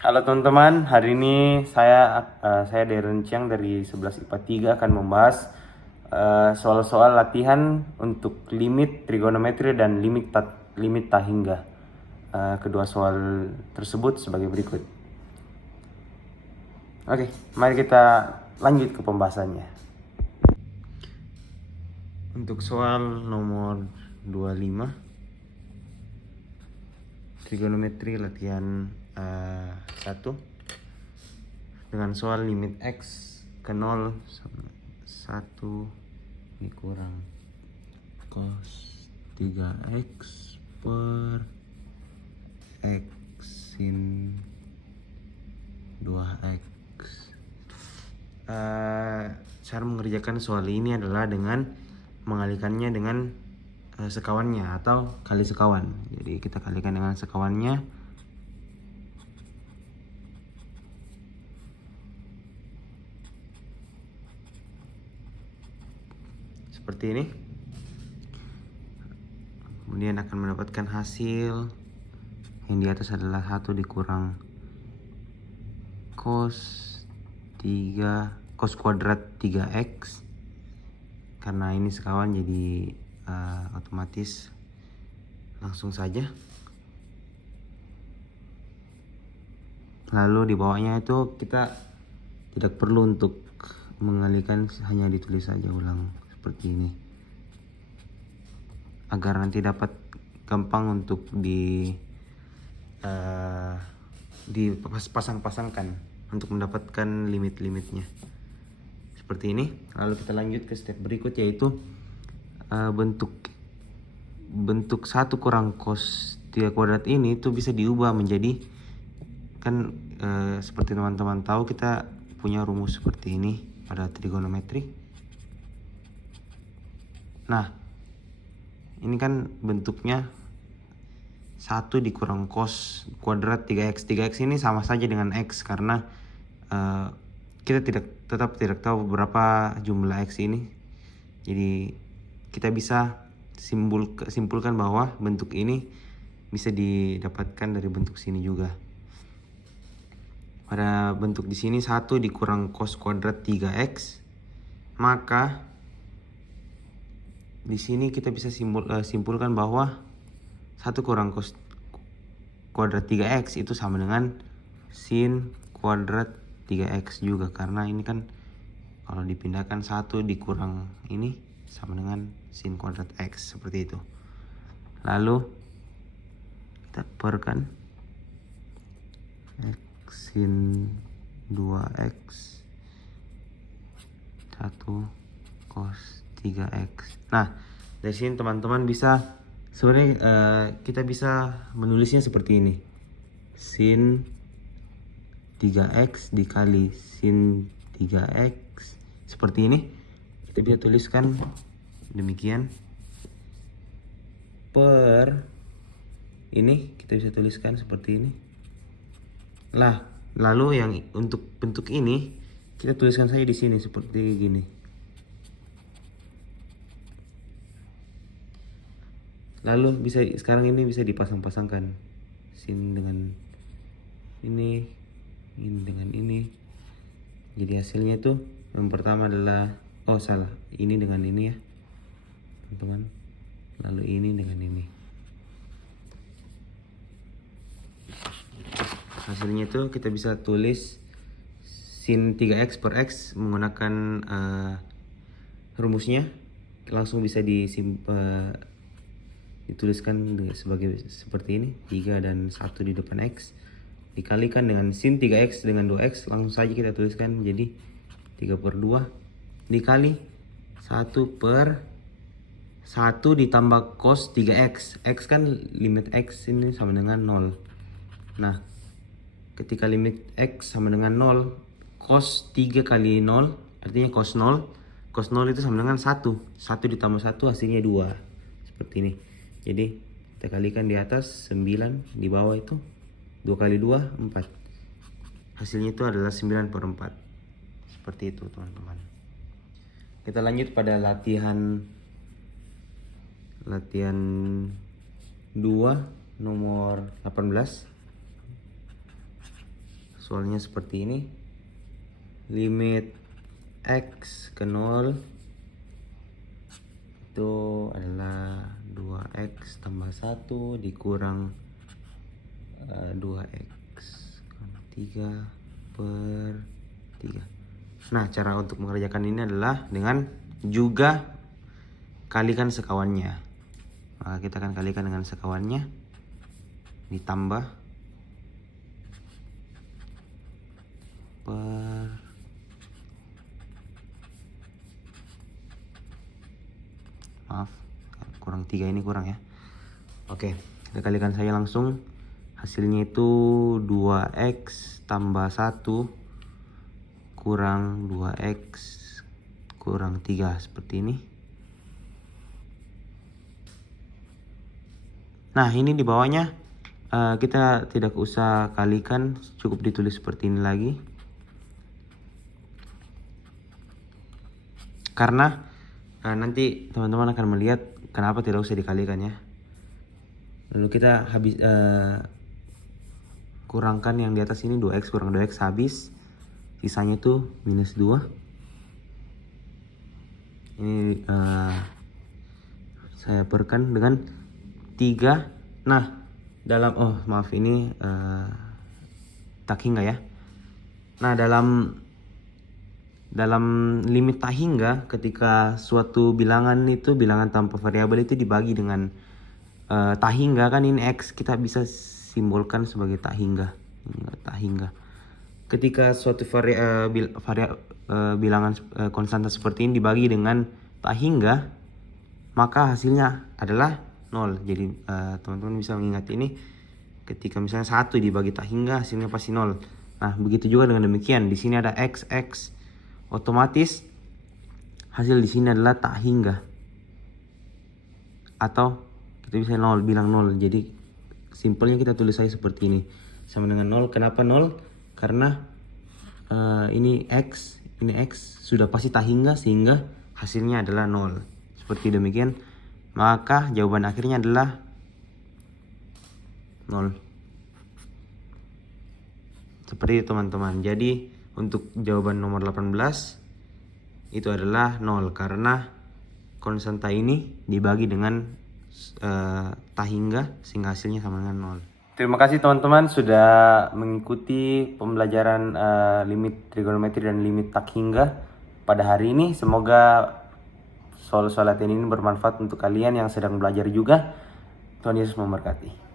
Halo teman-teman, hari ini saya Darren Chiang dari 11 IPA 3 akan membahas soal-soal latihan untuk limit trigonometri dan limit Tahingga. Kedua soal tersebut sebagai berikut. Oke, mari kita lanjut ke pembahasannya. Untuk soal nomor 25, trigonometri latihan 1 dengan soal limit x ke 0 sama 1 dikurang cos 3x per x sin 2x. Cara mengerjakan soal ini adalah dengan mengalihkannya dengan sekawannya atau kali sekawan. Jadi kita kalikan dengan sekawannya. Seperti ini. Kemudian akan mendapatkan hasil yang di atas adalah 1 dikurang cos kuadrat 3x. Karena ini sekawan jadi otomatis langsung saja. Lalu di bawahnya itu kita tidak perlu untuk mengalihkan, hanya ditulis saja ulang seperti ini agar nanti dapat gampang untuk dipasang-pasangkan untuk mendapatkan limit-limitnya seperti ini. Lalu kita lanjut ke step berikut, yaitu bentuk 1 kurang cos 3 kuadrat ini itu bisa diubah menjadi seperti teman-teman tahu, kita punya rumus seperti ini pada trigonometri. Nah, ini kan bentuknya 1 dikurang cos kuadrat 3x. 3x ini sama saja dengan x karena kita tetap tidak tahu berapa jumlah x ini. Jadi kita bisa simpulkan bahwa bentuk ini bisa didapatkan dari bentuk sini juga. Pada bentuk di sini 1 dikurang cos kuadrat 3x, maka di sini kita bisa simpulkan bahwa 1 kurang cos kuadrat 3x itu sama dengan sin kuadrat 3x juga, karena ini kan kalau dipindahkan 1 dikurang ini sama dengan sin kuadrat x, seperti itu. Lalu kita perkan x sin 2x 1 cos 3x. Nah, dari sini teman-teman bisa sebenarnya kita bisa menulisnya seperti ini. Sin 3x dikali sin 3x seperti ini. Kita bisa tuliskan demikian. Per ini kita bisa tuliskan seperti ini. Lalu yang untuk bentuk ini kita tuliskan saja di sini seperti gini. Lalu sekarang ini bisa dipasang-pasangkan, sin dengan ini dengan ini. Jadi hasilnya itu yang pertama adalah ini dengan ini ya teman-teman, lalu ini dengan ini. Hasilnya itu kita bisa tulis sin 3x per x menggunakan rumusnya, langsung bisa dituliskan sebagai seperti ini, 3 dan 1 di depan x dikalikan dengan sin 3x dengan 2x, langsung saja kita tuliskan jadi 3 per 2 dikali 1 per 1 ditambah cos 3x. X kan limit x ini sama dengan 0. Nah, ketika limit x sama dengan 0, cos 3 kali 0 artinya cos 0. Cos 0 itu sama dengan 1. 1 ditambah 1 hasilnya 2. Seperti ini. Jadi kita kalikan di atas 9, di bawah itu 2 kali 2 4. Hasilnya itu adalah 9 per 4. Seperti itu teman-teman. Kita lanjut pada latihan 2 nomor 18. soalnya seperti ini. Limit X ke 0 itu adalah 2X tambah 1 dikurang 2X 3/3. Nah, cara untuk mengerjakan ini adalah dengan juga kalikan sekawannya. Maka kita akan kalikan dengan sekawannya, ditambah per maaf, kurang 3 ini kurang ya. Oke, kita kalikan saja langsung. Hasilnya itu 2X tambah 1 kurang 2X kurang 3 seperti ini. Nah, ini di bawahnya kita tidak usah kalikan, cukup ditulis seperti ini lagi. Karena nanti teman-teman akan melihat kenapa tidak usah dikalikan ya. Lalu kita habis kurangkan yang di atas ini, 2X kurang 2X habis. Sisanya itu minus 2. Ini saya perkan dengan 3. Nah, dalam maaf ini tak hingga ya. Nah, dalam limit tak hingga, ketika suatu bilangan itu, bilangan tanpa variabel itu dibagi dengan tak hingga, kan ini X kita bisa simbolkan sebagai tak hingga. Tak hingga. Ketika suatu bilangan konstanta seperti ini dibagi dengan tak hingga, maka hasilnya adalah 0. Jadi teman-teman bisa mengingat ini, ketika misalnya 1 dibagi tak hingga, hasilnya pasti 0. Nah, begitu juga dengan demikian. Di sini ada X, otomatis hasil di sini adalah tak hingga. Atau kita bisa bilang 0. Jadi simpelnya kita tulis saja seperti ini. Sama dengan 0. Kenapa 0? Karena ini X sudah pasti tak hingga, sehingga hasilnya adalah 0. Seperti demikian. Maka jawaban akhirnya adalah 0. Seperti itu teman-teman. Jadi untuk jawaban nomor 18 itu adalah 0 karena konstanta ini dibagi dengan tak hingga, sehingga hasilnya sama dengan 0. Terima kasih teman-teman sudah mengikuti pembelajaran limit trigonometri dan limit tak hingga pada hari ini. Semoga soal-soal latihan ini bermanfaat untuk kalian yang sedang belajar juga. Tuhan Yesus memberkati.